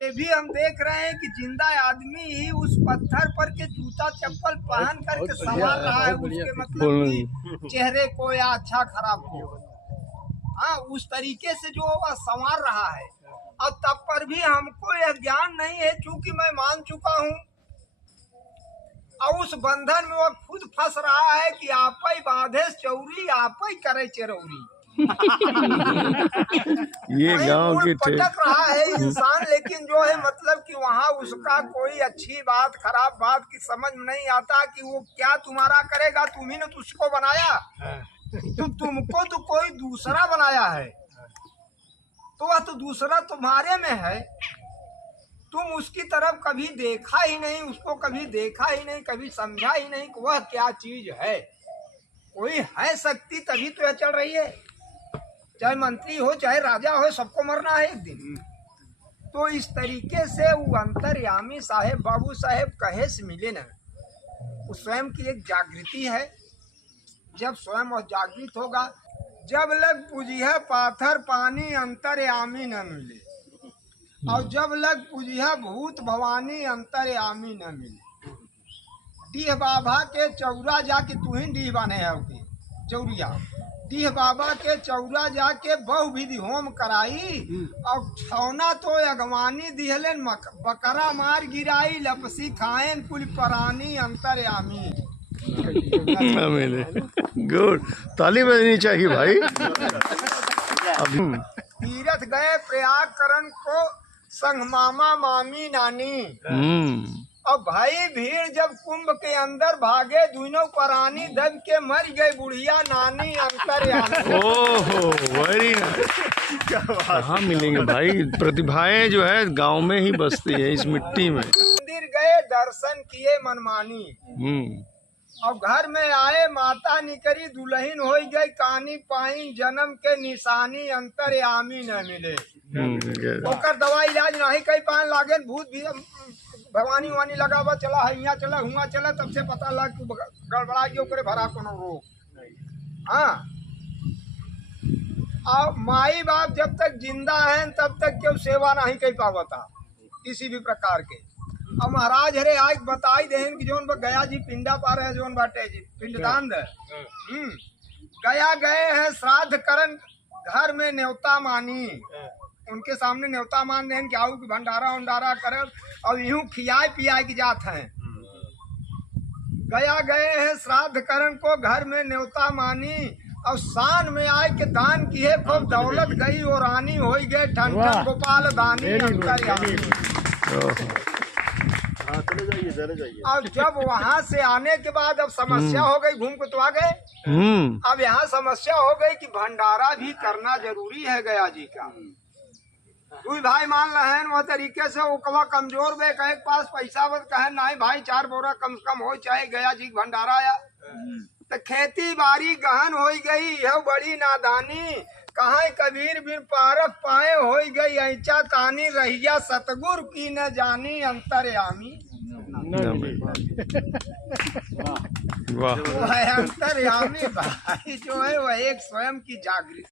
ये भी हम देख रहे हैं कि जिंदा आदमी ही उस पत्थर पर के जूता चप्पल पहन करके संवार रहा है, उसके मतलब कि चेहरे को या अच्छा खराब हो, हाँ उस तरीके से जो वह संवार रहा है। और तब पर भी हमको यह ज्ञान नहीं है, क्योंकि मैं मान चुका हूँ और उस बंधन में वह खुद फंस रहा है कि आप ही बांधे चौरी, आप ही करे चरौरी। ये गांव की पटक रहा है इंसान, लेकिन जो है मतलब कि वहाँ उसका कोई अच्छी बात खराब बात की समझ में नहीं आता कि वो क्या तुम्हारा करेगा। तुम्ही ने तो उसको बनाया, तो तुमको तो कोई दूसरा बनाया है, तो वह तो दूसरा तुम्हारे में है। तुम उसकी तरफ कभी देखा ही नहीं, उसको कभी देखा ही नहीं, कभी समझा ही नहीं कि वह क्या चीज है। कोई है शक्ति तभी तो यह चल रही है। चाहे मंत्री हो चाहे राजा हो, सबको मरना है एक दिन। तो इस तरीके से वो अंतर्यामी साहेब बाबू साहेब कहे से मिले न, वो स्वयं की एक जागृति है। जब स्वयं वह जागृत होगा, जब लग पूजिया पाथर पानी अंतर्यामी न मिले, और जब लग पूजिया भूत भवानी अंतर्यामी न मिले। डीह बाबा के चौरा जाके, तू ही डीह बने है चौरिया, डीह बाबा के चौरा जाके बहु विधि होम कराई, और छौना तो अगवानी दिहलन बकरा मार गिराई, लपसी खाएन कुल परानी अंतर्यामी। गुड, ताली बजनी चाहिए भाई। तीरथ गए प्रयाग करण को संग मामा मामी नानी। और भाई भीड़ जब कुंभ के अंदर भागे, दोनों परानी दब के मर गए बुढ़िया नानी अंतर्यामी। ओहो वेरी नाइस। कहाँ मिलेंगे भाई, प्रतिभाएं जो है गांव में ही बसती है, इस मिट्टी में। मंदिर गए दर्शन किए मनमानी, और घर में आए माता निकरी दुल्हन हो गई, कानी पाइन जन्म के निशानी अंतर्यामी न मिले। ओकर दवा इलाज नहीं कई पान लागे, भूत भी भवानी वानी लगावा चला है, यहाँ चला हुआ चला, तब से पता लग गड़बड़ा गया ओकरे भरा कोनो रोग। हाँ, और माई बाप जब तक जिंदा है तब तक क्यों सेवा नहीं कर पावता किसी भी प्रकार के। और महाराज हरे आज बताई देन कि जोन गया जी पिंडा पा रहे जोन बाटे जी पिंडदान दे, गया गए हैं श्राद्ध करन, घर में न्योता मानी, उनके सामने न्योता मान देन कि आओ कि भंडारा उंडारा करे, और यूं खियाए पियाए की जात है। गया गए हैं श्राद्ध करन को घर में न्योता मानी, और शान में आए के दान किए खूब दौलत गई और रानी हो गए ठन ठन गोपाल दानी अंतर्यामी। और जब वहाँ से आने के बाद अब समस्या हो गई, घूम के तो आ गए। अब यहाँ समस्या हो गई कि भंडारा भी करना जरूरी है गया जी का। कोई भाई मान रहे वह तरीके से ओकवा कमजोर बे कहे पास पैसा बद कहे नहीं भाई 4 बोरा कम से कम हो चाहे गया जी भंडारा आया। तो खेती बाड़ी गहन हो गई, यह बड़ी नादानी, कहा कबीर बिन पारक पाए हो गई, ऐचा तानी रहिया सतगुर की न जानी अंतर्यामी। वाह, अंतर्यामी भाई जो है वह एक स्वयं की जागृति।